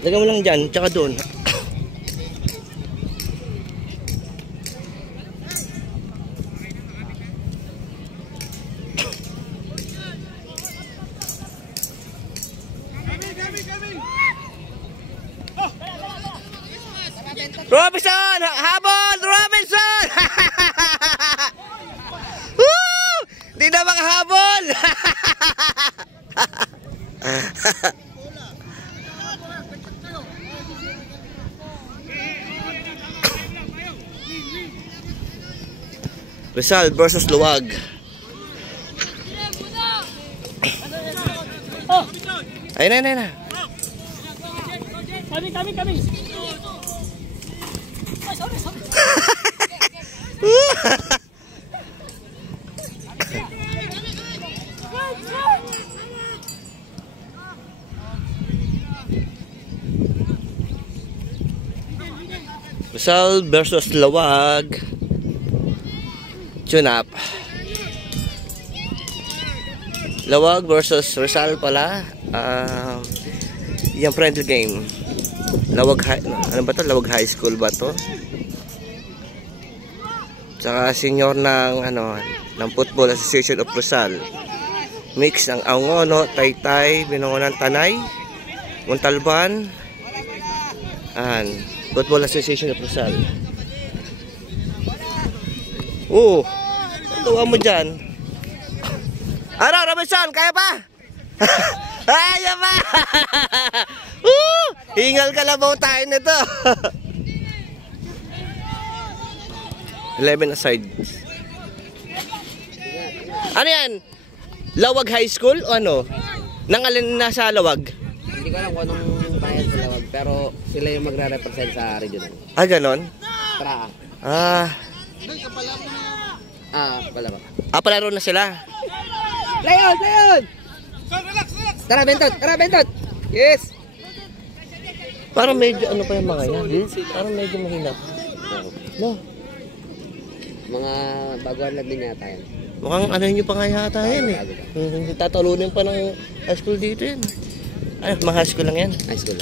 Lagyan mo lang dyan, tsaka doon. Robinson! Habol! Robinson! Woo! Di na makahabol! Rizal versus Luwag. Ayun na. Kami. Rizal versus Luwag. Tune up. Luwag versus Rizal pala. Yung friendly game. Luwag High, ano ba to? Luwag High School ba to? Tsaka senior ng ng Football Association of Rizal. Mix ng Angono, Taytay, Binangonan, Tanay, Montalban, and Football Association of Rizal. Tuwa mo dyan. Ano, Robinson? Kaya pa? Kaya pa? Hingal kalabaw tayo nito. 11 aside. Ano yan? Luwag High School o ano? Nangalin na sa Luwag? Hindi ko alam kung anong bayan sa Luwag, pero sila yung magre-represent sa regional. Ah, ganon? Para. Palaro. Palaro na sila. Layon! Tara, bentot! Yes! Parang medyo ano pa yung mga yan? Parang medyo mahina. No? Mga baguhan lang din yata yan. Mukhang ano nyo pa nga yata yan eh. Tatalunin pa ng high school dito yan. Ay, mga high school lang yan. High school.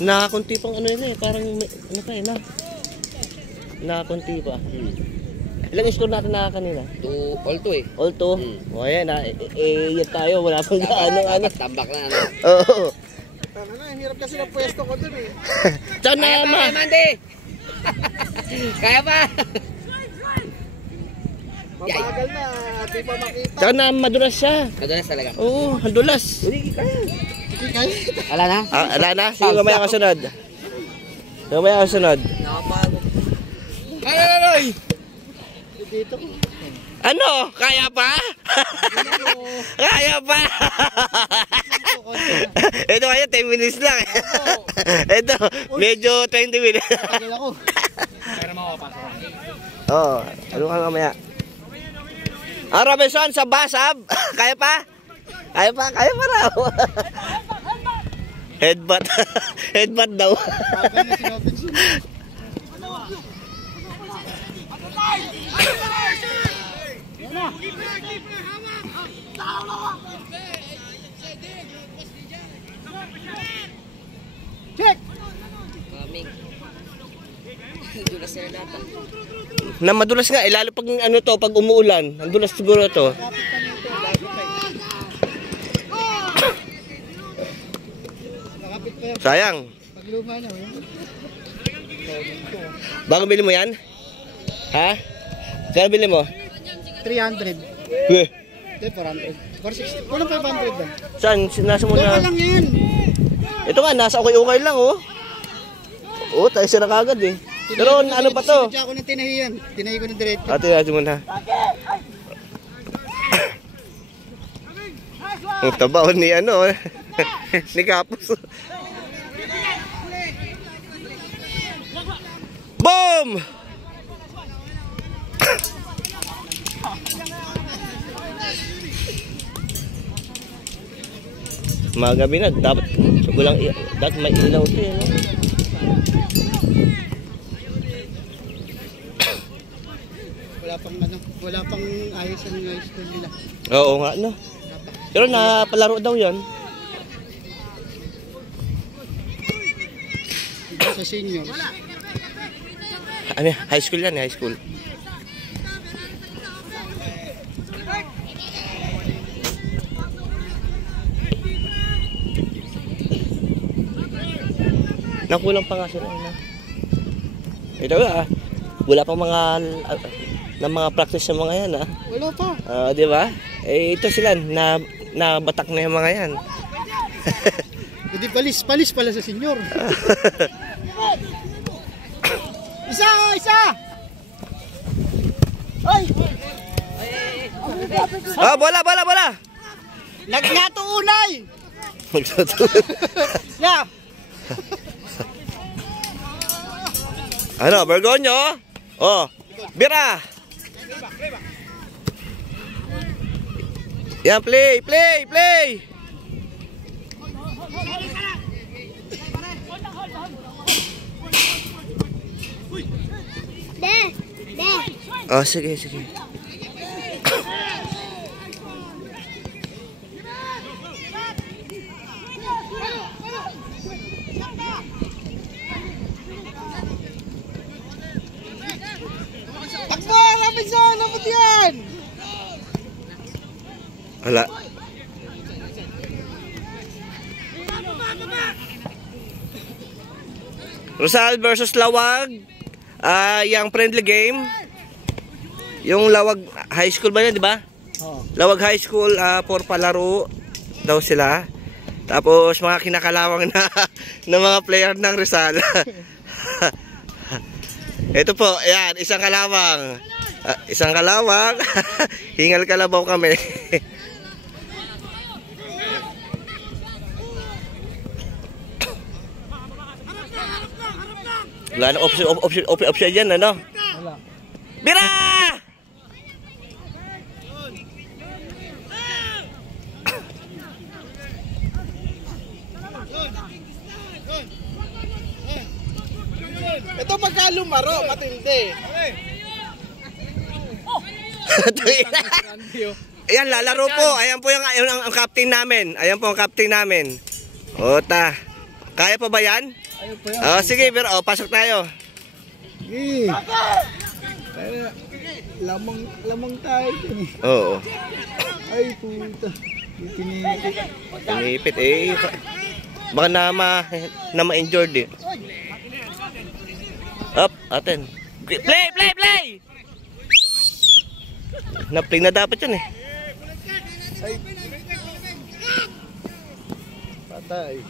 Nakakunti pang ano yun eh. Parang ano pa eh na. Nakakunti pa. Ilang score natin na kanina? All 2 eh. All 2? O ayan na. Yan tayo. Wala pang gaano. Tambak na ano. Oo. Hirap kasi ng pwesto ko dun eh. Kaya pa, Mandi! Kaya pa! Mabagal na, di pa makita. Tsaka na madulas siya. Madulas talaga. Oo, madulas. Wala na? Wala na? Sige, mamaya ka sunod. Nakapago. Ay! Dito ko. Ano? Kaya pa? Kaya pa? Ito kaya 10 minutes lang. Ito, medyo 20 minutes. Tagal ako. Pero makapasok. Oo, ano ka mamaya? Robinson sa basab. Kaya pa? Kaya pa raw. Headbutt daw. Bagal na si Robinson. Check. Na madulas nga, lalo pag ano to, pag umuulan, ang dulas siguro to. Sayang. Pagluma na. Bago bili mo yan? Ha? Kaya bili mo? 300. Eh. Hindi, 400. 460. Kulang 500 ba? Saan? Nasa mo na? Lang yan. Ito nga, nasa okay lang oh. Oo, tayo sila kagad eh. Pero ano pa to? Sinadya ako ng tinahiyan. Tinahi ko ng diretso. Ate, ate mo na. Ang tabaw ni ano ni Kapos. Boom! Magabi na, dapat may ilaw ito eh, no? Wala pang ayos ang high school nila. Oo nga, no? Pero napalaro daw yan. Sa seniors. Ano, high school yan, high school. Nakulang pa nga sila. Ito wala pang mga practice ng mga yan. Wala pa. Di ba? Eh, ito sila, nabatak na yung mga yan. Hindi palis pala sa senior. Isa! Ay! Bola! Nagnato unay! Yeah! Ano, Bergonyo? Oh, Bira! Yan, play! Oh, sige. Takbo! Robinson! Napot yan! Wala. Rosal versus Lawag. Yung friendly game. Yung Lawag High School ba yun, di ba? Oo. Lawag High School for palaro daw sila. Tapos mga kinakalawang na ng mga player ng Rizal. Ito po, ayan, isang kalawang. Hingal kalabaw kami. Wala na option dyan, ano? Wala. Bira! Ito pagka lumaro, matindi. Ayan, lalaro po. Ayan po ang captain namin. Ayan po ang captain namin. Ota. Kaya pa ba yan? Ayun po yan. Sige, pero pasok tayo. Sige. Lamang tayo. Oo. Ay, puta. Pinipit eh. Baka na ma-injured eh. Up, atin. Play! Na-play na dapat yun eh. Ay. Patay.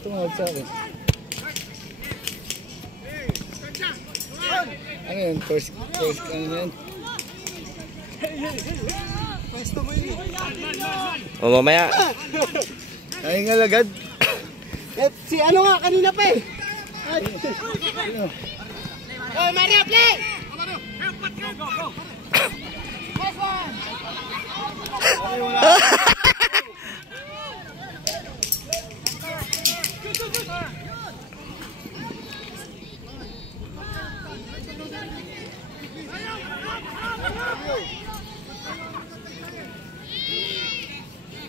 Ito nga sa akin. Ano yun? First ano yun? Pwesto mo yun. O mamaya. Ay nga lagad. Si ano nga kanina pa eh. Ay. Oh, Mario, play! Go!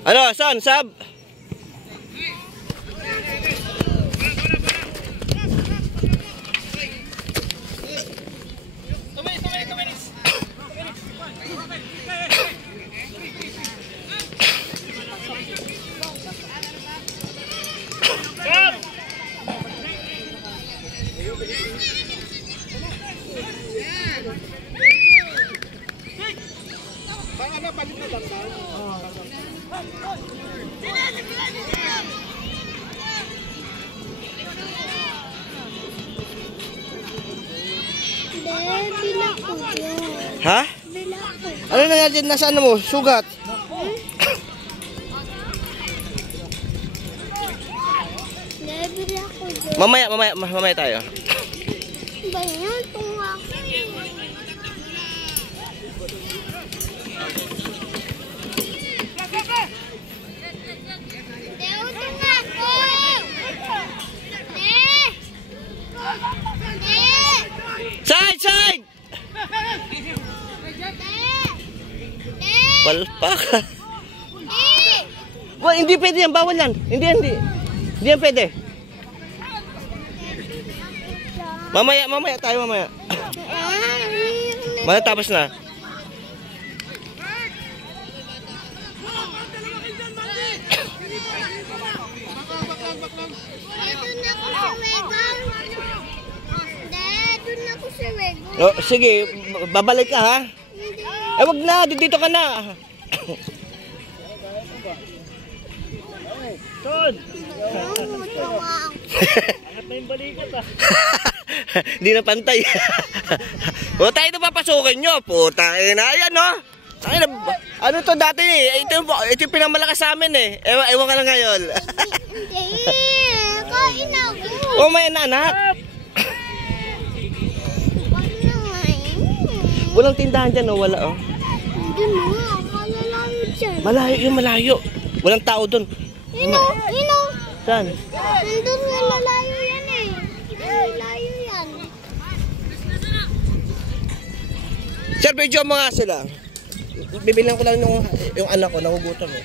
Ano, son, sab? Ha? Ano na yan dyan? Nasa ano mo? Sugat? Mamaya tayo. Bayan, tunga ko. Palpak. Eh! Well, hindi pwede yan. Bawal yan. Hindi yan pwede. Mamaya tayo mamaya. Tapos na. Doon ako sa Wego. Oh, sige, babalik ka ha. Eh wag na, dito ka na. Ton! Angat na yung balikat ah. Hindi na pantay. O tayo ito papasukin nyo. Puta, ayan no. Ano to dati eh. Ito yung pinamalakas sa amin eh. Ewan ka lang ngayon. Hindi. Kain ako. O may anak. Walang tindahan dyan o wala o. Hindi mo. Malalayo dyan. Malayo yung malayo. Walang tao dun. Ino. Saan? Nandun nga malayo yan eh. Malayo yan. Sir, video mo nga sila. Bibilang ko lang yung anak ko, nahugutom eh.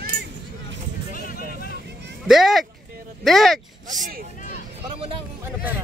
Dick! Dick! Para mo na ano pera.